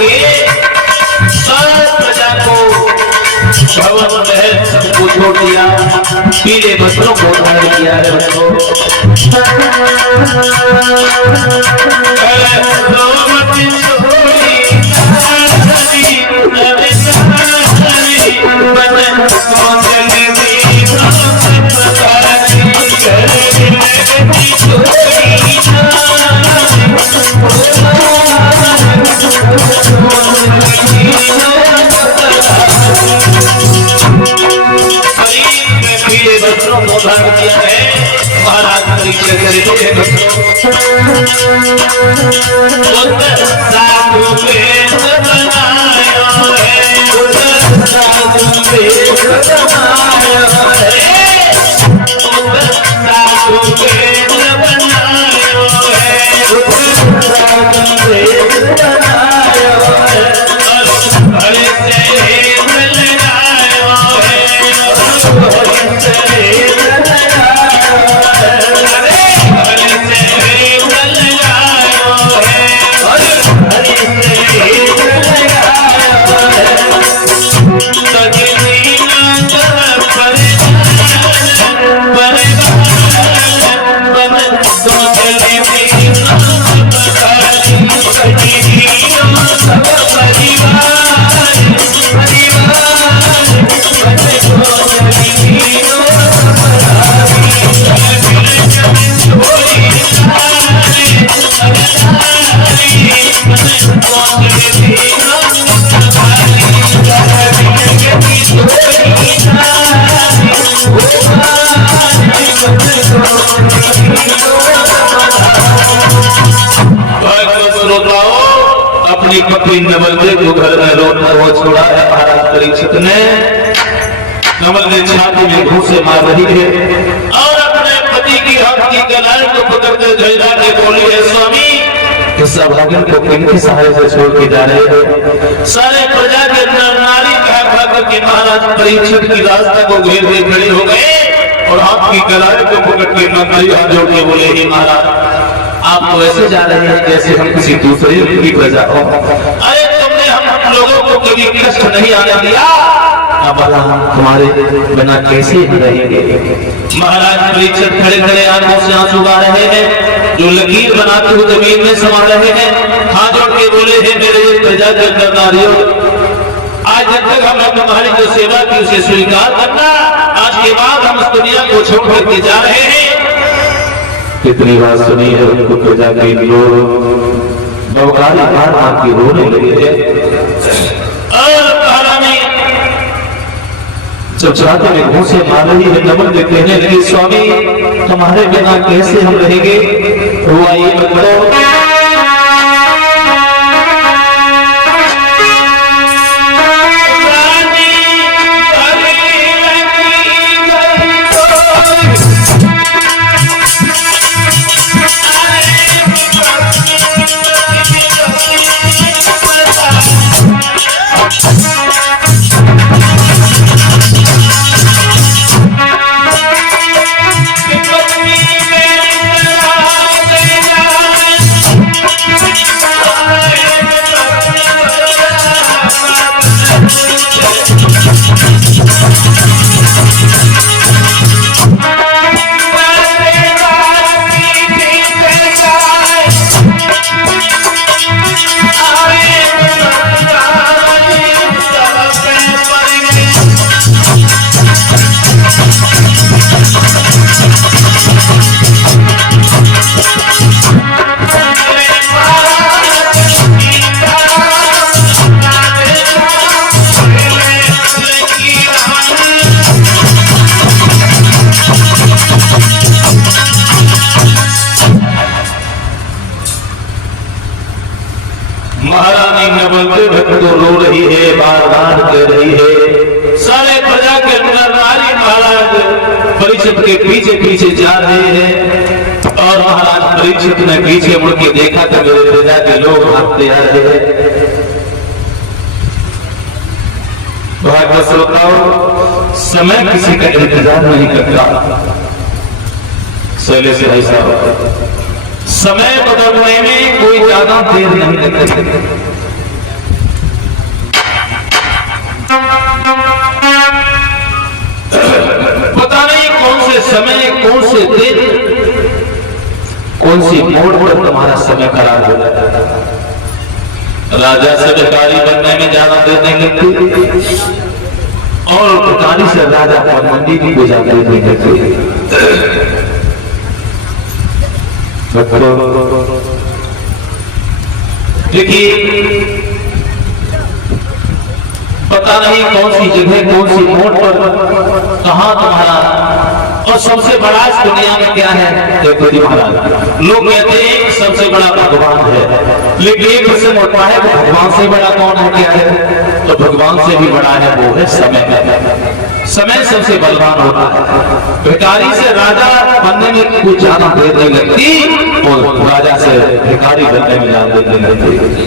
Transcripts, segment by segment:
करके सारी प्रजा को भवन महल सबको छोड़ दिया, पीले वस्त्रों को धारण किया है। बच्चों किया है महाराज परीक्षा साधु अपनी पत्नी नवलदेव को घर में रोना वो छोड़ा है। महाराज परीक्षित ने नवलदेव छाती में घूंसे मार रही है और अपने पति की हाथ की कलाई को पकड़ते धैर्य के बोली है, स्वामी इस सौभाग्य को किनके सहारे से छोड़ के जा रहे हो? सारे प्रजा के नर नारी कहा करके महाराज परीक्षित की रास्ता को घेर के खड़े हो गए और हाथ की कलाई को पकड़ के मंत्री हाथ जोड़ के बोले, हे महाराज आप तो ऐसे जा रहे हैं जैसे हम किसी दूसरे की प्रजा हो। अरे तुमने हम लोगों को कभी कष्ट नहीं आने दिया, अब हम तुम्हारे बिना कैसे रहेंगे? महाराज परीक्षित खड़े खड़े आंखों से आंसू गा रहे हैं, जो लकीर बनाते हुए जमीन में समा रहे हैं। हाथ जोड़ के बोले, हैं मेरे प्रजा के अंदर नारियों, आज जब तक हमने तुम्हारी जो सेवा की उसे स्वीकार करना, आज के बाद हम इस दुनिया को छोड़ करके जा रहे हैं। कितनी बात सुनी है उनको प्रजा के लोग बवकारी मार मार के रोने लगे हैं और महारानी जब छाती में घूंसे मार रही है नवलदेव कहने लगे, स्वामी तुम्हारे बिना कैसे हम रहेंगे? हुआ ये बड़ो महारानी नवलदेव को रो रही है, बार बार कह रही है। सारे प्रजा के अंदर नारी महाराज परीक्षित के पीछे पीछे जा रहे हैं और महाराज परीक्षित ने पीछे मुड़ के देखा तो मेरे प्रजा के लोग भागते आ रहे हैं। भागवत श्रोताओ, समय किसी का इंतजार नहीं करता। शैलेश से ऐसा होता, समय बदलने में कोई ज्यादा देर नहीं लगती। से समय, कौन से दिन, कौन सी मोड़ पर तुम्हारा समय खराब हो जाता है। राजा से भिखारी बनने में ज्यादा देर नहीं लगती और भिखारी से राजा का मंडी भी हो जाता नहीं लगती। देखिए पता नहीं कौन सी जगह, कौन सी मोड़ पर कहां तुम्हारा, और सबसे बड़ा इस दुनिया में क्या है। देखो जी महाराज, लोग कहते हैं सबसे बड़ा भगवान है, लेकिन एक प्रश्न उठता है वो भगवान से बड़ा कौन है, क्या है। तो भगवान से भी बड़ा है वो है समय। समय सबसे बलवान होता है। भिखारी से राजा बनने में कुछ ज्यादा देर नहीं लगती और राजा से भिखारी बनने में ज्यादा देर नहीं लगती।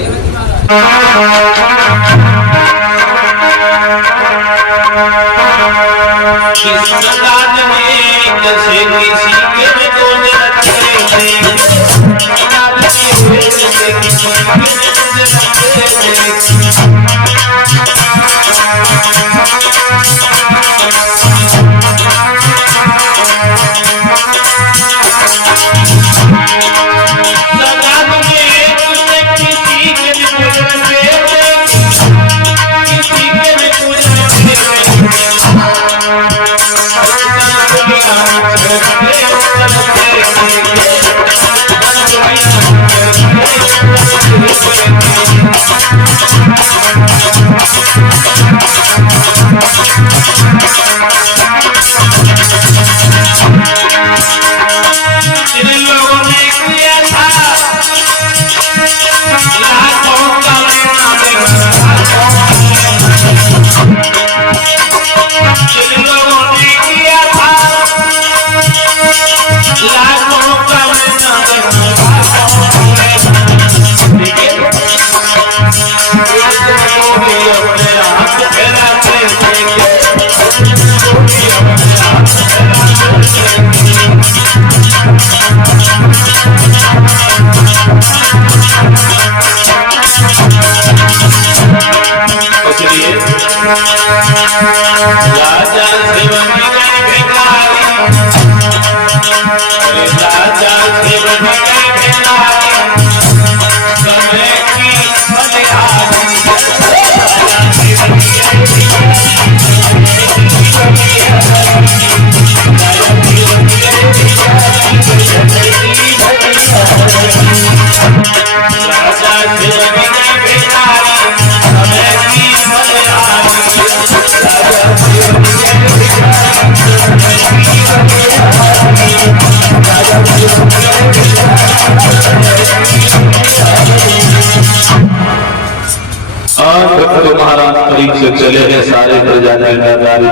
महाराज करीब से चले हैं, सारे प्रजा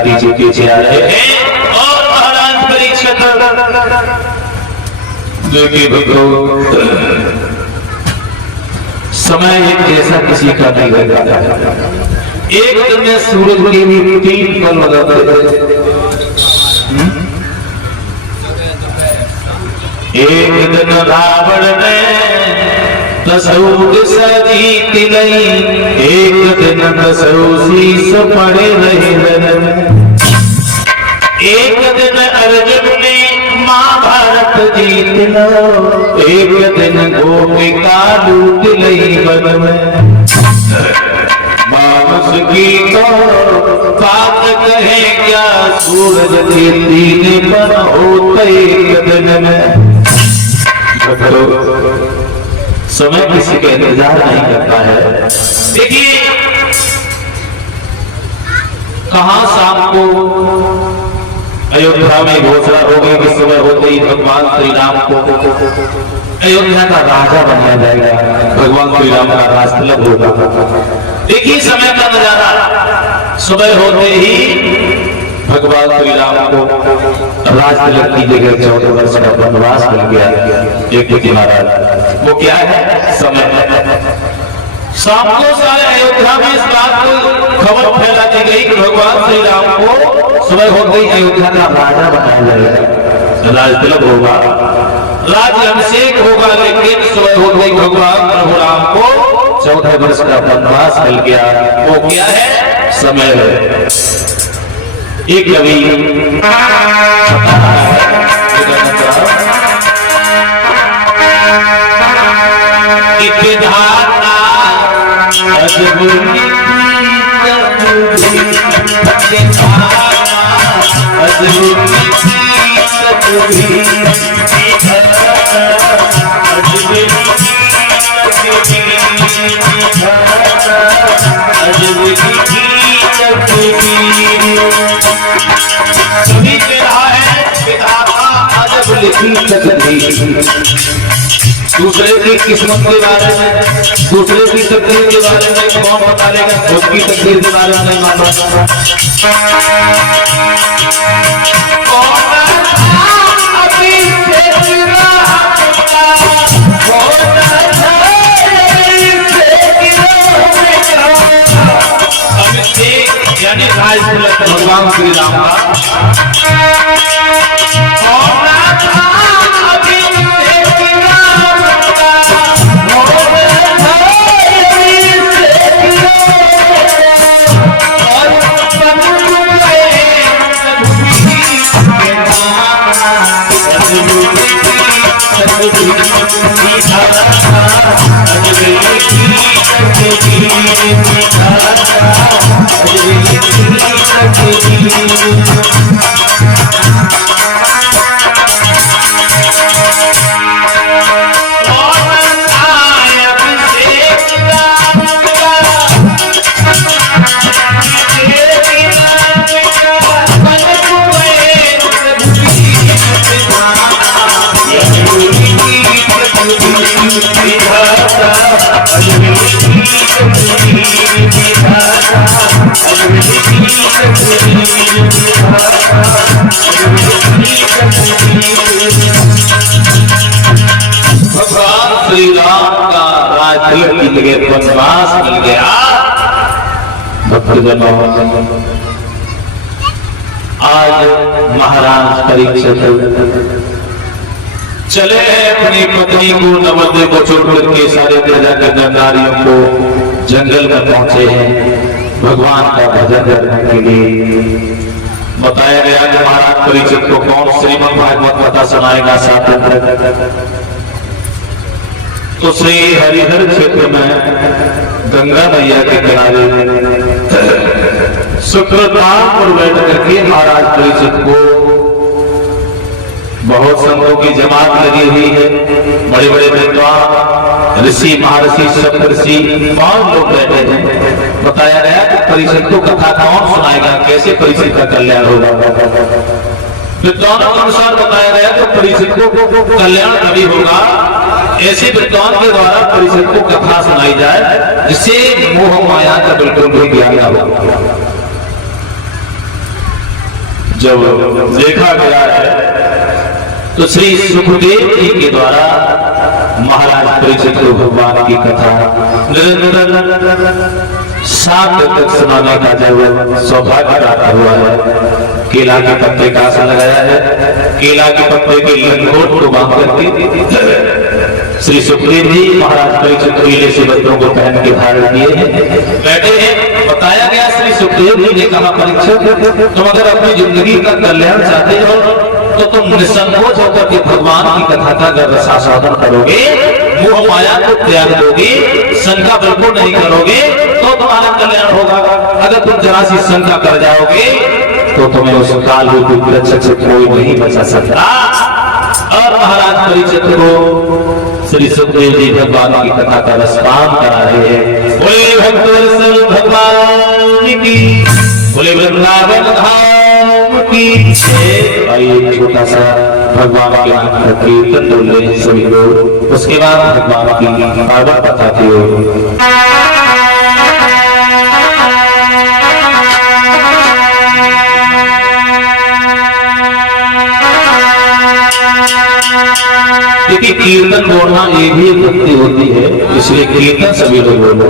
पीछे पीछे आ रहे हैं और महाराज परीक्षित देखिए भक्तों, समय एक जैसा किसी का नहीं रहता है। एक दिन में सूरज के भी 3 पल लगाते एक दिन रावण ने दसौग सजीत लई, एक दिन दसौ शीस पड़े रहे। एक दिन अर्जुन ने महाभारत जीत लो, एक दिन गोपिका लूट लई वन में। मानस की तो बात कहे क्या, सूरज के 3 पर होते एक दिन में। समय किसी का इंतजार नहीं करता है। देखिए कहां शाम को अयोध्या में घोषणा हो गई कि सुबह होते ही भगवान श्री राम को अयोध्या का राजा बनाया जाएगा, भगवान श्री राम का राजतिलक होगा। देखिए समय का नजारा, सुबह होते ही भगवान श्री राम को राजतिलक की जगह 14 वर्ष का वनवास मिल गया। एक महाराज वो क्या है, समय। शाम को सारे अयोध्या में इस बात को खबर फैला दी गई कि भगवान श्री राम को सुबह होते ही अयोध्या का राजा बनाया जाएगा, राजतिलक होगा, राजअभिषेक होगा। लेकिन सुबह होते ही भगवान प्रभु राम को 14 वर्ष का वनवास मिल गया। वो क्या है, समय है। एक कवि विधाता दूसरे की किस्मत के बारे में, दूसरे की तकदीर के बारे में कौन बता लेगा? खुद की तकदीर के बारे में नहीं मालूम। यानी भगवान श्री राम का भगवान श्री राम का राज्य मिल गया, वनवास मिल गया। भक्तजनों, आज महाराज परीक्षित चले अपनी पत्नी को नवद्वीप को छोड़कर के सारे प्रजा के नारियों को जंगल में पहुंचे हैं भगवान का भजन करने के लिए। बताया गया कि महाराज परीक्षित को कौन श्रीमद् भागवत कथा सुनाएगा साथ तो श्री हरिहर क्षेत्र में गंगा मैया के किनारे शुक्रताल पर बैठ करके महाराज परीक्षित को बहुत संतों की जमात लगी हुई है। बड़े बड़े विद्वान ऋषि महर्षि सप्तऋषि 5 लोग बैठे हैं। बताया गया कि परीक्षित को कथा कौन सुनाएगा, कैसे परीक्षित का कल्याण होगा। विद्वानों के अनुसार बताया गया कि परीक्षित को कल्याण तभी होगा ऐसे विद्वान के द्वारा परीक्षित को कथा सुनाई जाए जिससे मोह माया का बिल्कुल भी ज्ञान हो। जब देखा गया है तो श्री सुखदेव जी के द्वारा महाराज परीक्षित को भगवान की कथा निरंतर 7 तक सुनाने का जब सौभाग्य प्राप्त हुआ है। केला के पत्ते का आसन लगाया है, केला के पत्ते के लंगोट को बांध करके श्री सुखदेव जी महाराज परीक्षित पीले से वस्त्रों को पहन के धारण किए हैं, बैठे हैं। बताया गया श्री सुखदेव जी ने कहा, परीक्षित तुम अगर अपनी जिंदगी का कल्याण चाहते हो तो तुम निसंकोच होकर के भगवान की कथा का अगर रसास्वादन करोगे, मोह माया को त्याग दोगे, शंका बिल्कुल नहीं करोगे तो तुम्हारा कल्याण होगा। अगर तुम जरा सी शंका कर जाओगे तो तुम्हें उस काल रूपी वृक्ष से कोई नहीं बचा सकता। और महाराज परीक्षित को श्री सुखदेव जी भगवान की कथा का रसपान करा रहे हैं। बोले भक्तवत्सल भगवान की, बोले वृंदावन धाम की जय। आइए छोटा सा भगवान के नाम का कीर्तन बोल रहे हैं सभी लोग, उसके बाद भगवान की पावन कथा की ओर। देखिए, कीर्तन बोलना ये भी एक भक्ति होती है, इसलिए कीर्तन सभी लोग बोलो।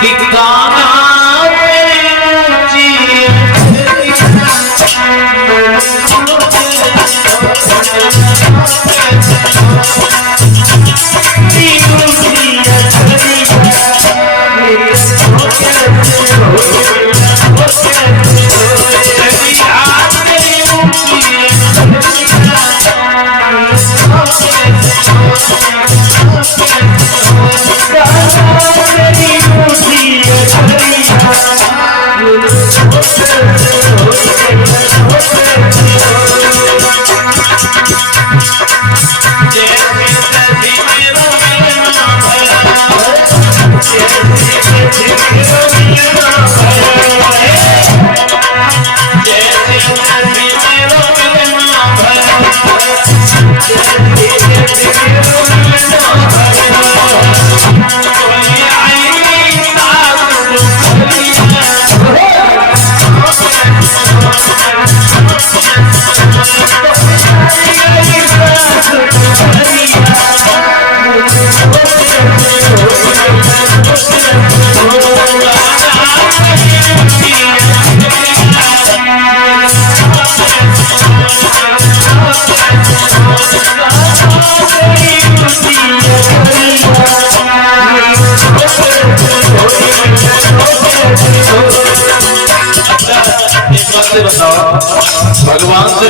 कि कान्हा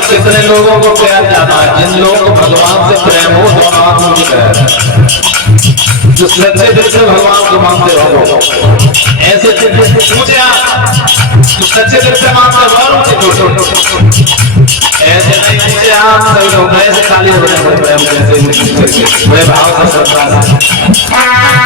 कितने लोगों को प्यार जाना है, जिन लोगों को भगवान से प्रेम हो दोनों हाथ में प्यार, जो सच्चे दिल से भगवान को मानते हो ऐसे मुझे जो सच्चे दिल से मानते हो ऐसे नहीं मुझे आप सभी लोग ऐसे खाली हो रहे हैं प्रेम कैसे बड़े भाव से श्रद्धा से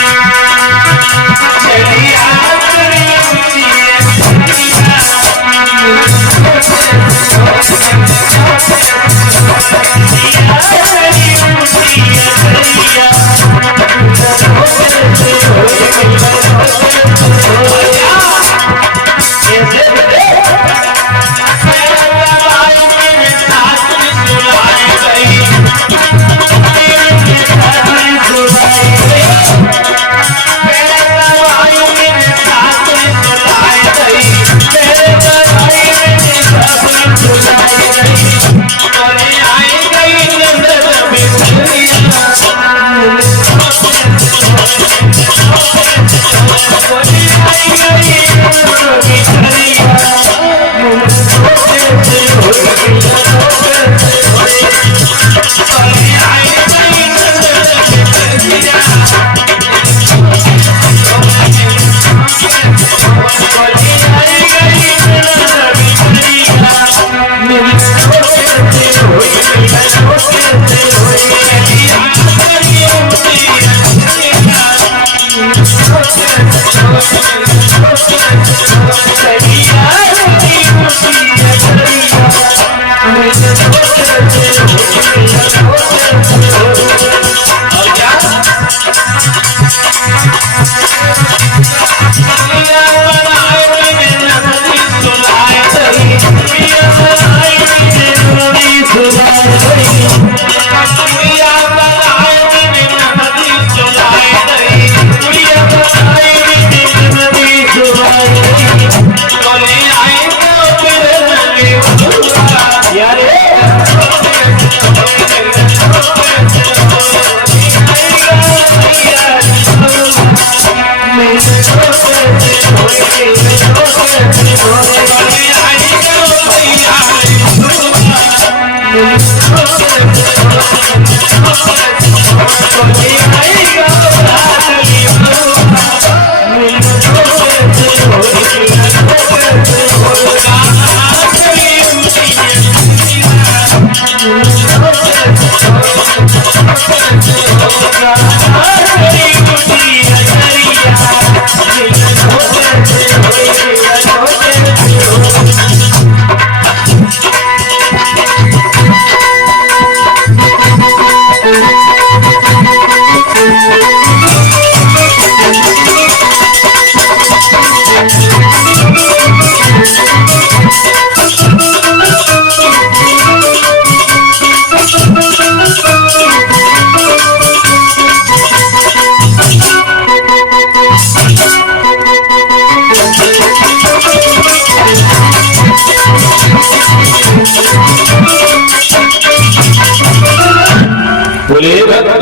बोले भक्त